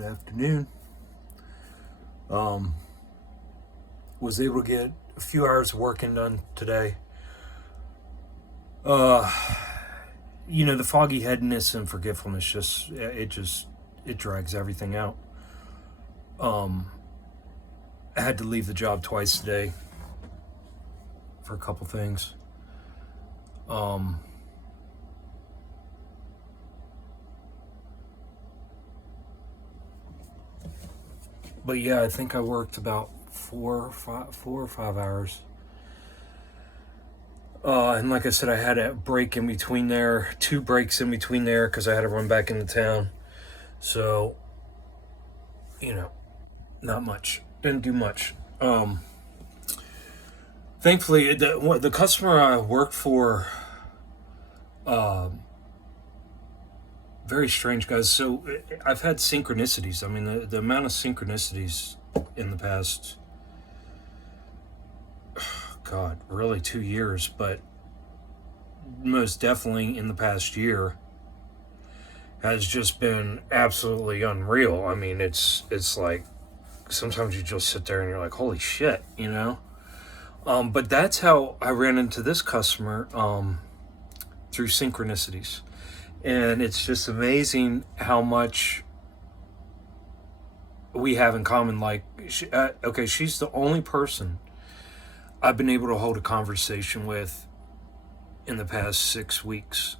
Good afternoon. Was able to get a few hours of working done today. Uh, the foggy headedness and forgetfulness it drags everything out. I had to leave the job twice today for a couple things. But yeah, I think I worked about 4 or 5 hours. And like I said, I had a break in between there, 2 breaks in between there because I had to run back into town. So, not much. Didn't do much. Thankfully, the customer I worked for, very strange guys. So I've had synchronicities. I mean, the amount of synchronicities in the past, God, really 2 years, but most definitely in the past year has just been absolutely unreal. I mean, it's like sometimes you just sit there and you're like, holy shit, But that's how I ran into this customer, through synchronicities. And it's just amazing how much we have in common. Like, she's the only person I've been able to hold a conversation with in the past 6 weeks.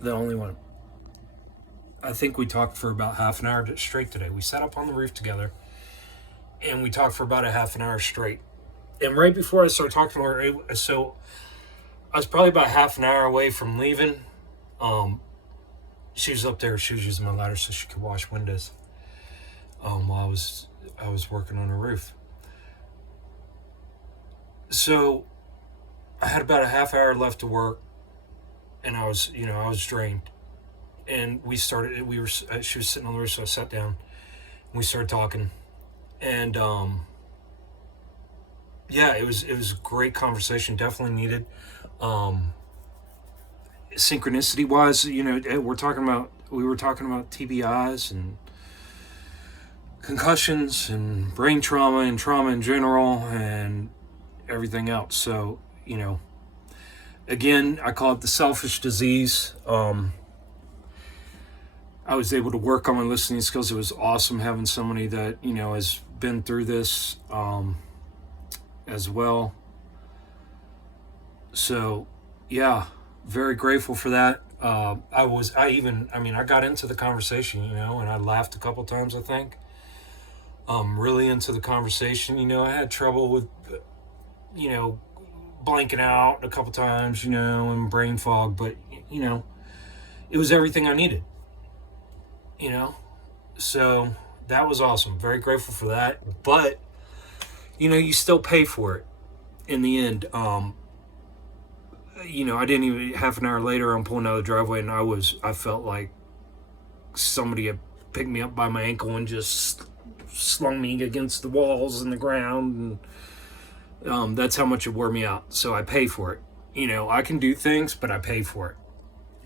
The only one. I think we talked for about half an hour straight today. We sat up on the roof together and we talked for about a half an hour straight. And right before I started talking to her, so I was probably about half an hour away from leaving. She was up there. She was using my ladder so she could wash windows. While I was working on her roof. So I had about a half hour left to work, and I was drained. And she was sitting on the roof, so I sat down. And we started talking, and yeah, it was a great conversation. Definitely needed. Synchronicity wise, we were talking about TBIs and concussions and brain trauma and trauma in general and everything else. So, again, I call it the selfish disease. I was able to work on my listening skills. It was awesome having somebody that, has been through this as well. So, yeah, very grateful for that. I got into the conversation, and I laughed a couple times, I think. Really into the conversation. I had trouble with, blanking out a couple times, and brain fog, but, it was everything I needed, So that was awesome. Very grateful for that. But, you still pay for it in the end. I didn't even, half an hour later, I'm pulling out of the driveway and I felt like somebody had picked me up by my ankle and just slung me against the walls and the ground. And that's how much it wore me out. So I pay for it. I can do things, but I pay for it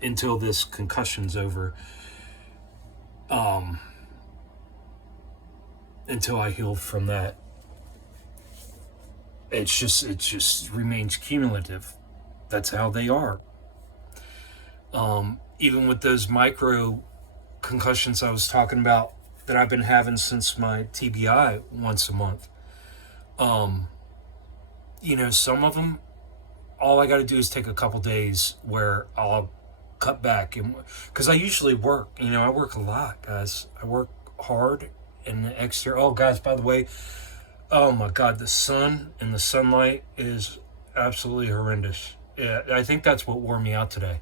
until this concussion's over. Until I heal from that. It just remains cumulative. That's how they are. Even with those micro concussions I was talking about that I've been having since my TBI once a month. Some of them, all I got to do is take a couple days where I'll cut back. Because I usually work, I work a lot, guys. I work hard in the exterior. Oh, guys, by the way, oh my God, the sun and the sunlight is absolutely horrendous. Yeah, I think that's what wore me out today,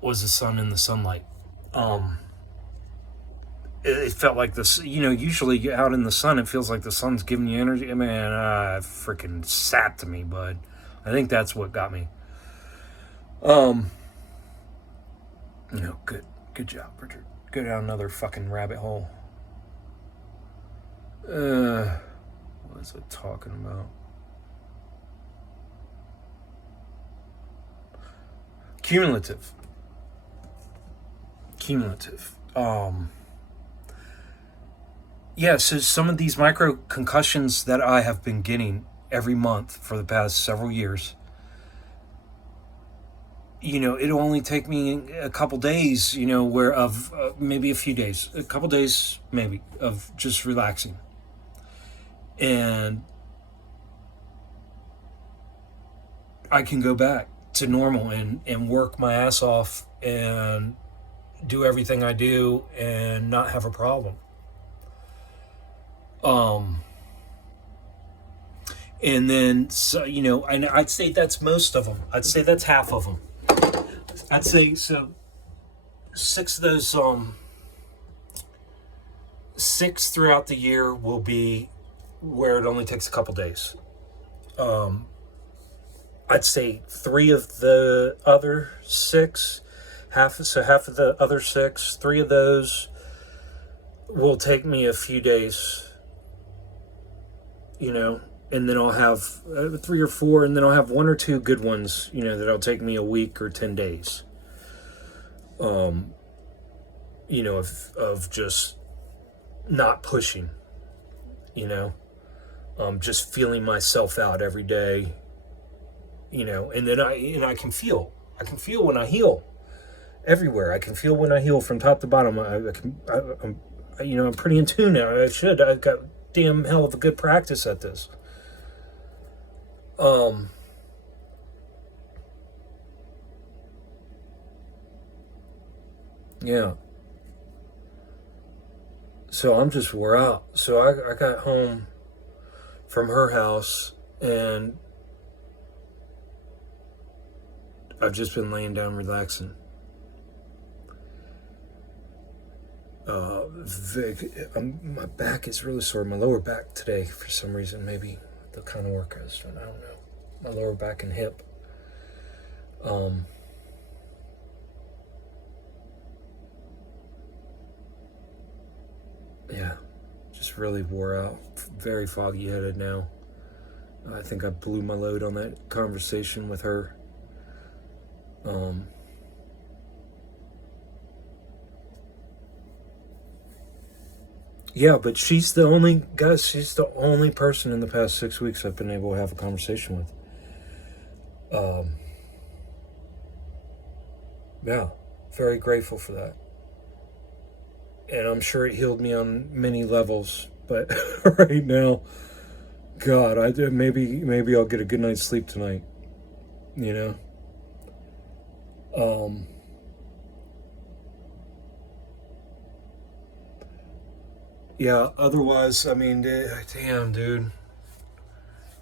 was the sun and the sunlight. It felt like this, usually out in the sun, it feels like the sun's giving you energy. Man, freaking sapped me, bud. I think that's what got me. Good job, Richard. Go down another fucking rabbit hole. What is it talking about? Cumulative. cumulative. Yeah, so some of these micro concussions that I have been getting every month for the past several years, it'll only take me a couple days, where of maybe a few days, a couple days maybe of just relaxing. And I can go back to normal and work my ass off and do everything I do and not have a problem. And then, so, and I'd say that's most of them. I'd say that's half of them. I'd say, so 6 of those, 6 throughout the year will be where it only takes a couple days. I'd say 3 of the other 6, half of the other 6, 3 of those will take me a few days, and then I'll have 3 or 4, and then I'll have 1 or 2 good ones, that'll take me a week or 10 days. Of just not pushing, just feeling myself out every day, and then I can feel when I heal everywhere. I can feel when I heal from top to bottom. I'm pretty in tune now. I've got damn hell of a good practice at this. Yeah. So I'm just wore out. So I got home from her house and I've just been laying down relaxing. My back is really sore. My lower back today, for some reason, maybe the kind of work I was doing, I don't know. My lower back and hip. Yeah, just really wore out. Very foggy headed now. I think I blew my load on that conversation with her. Yeah, but she's the only person in the past 6 weeks I've been able to have a conversation with. Yeah, very grateful for that. And I'm sure it healed me on many levels, but right now, God, maybe I'll get a good night's sleep tonight, Yeah, otherwise, damn, dude.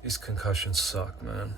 These concussions suck, man.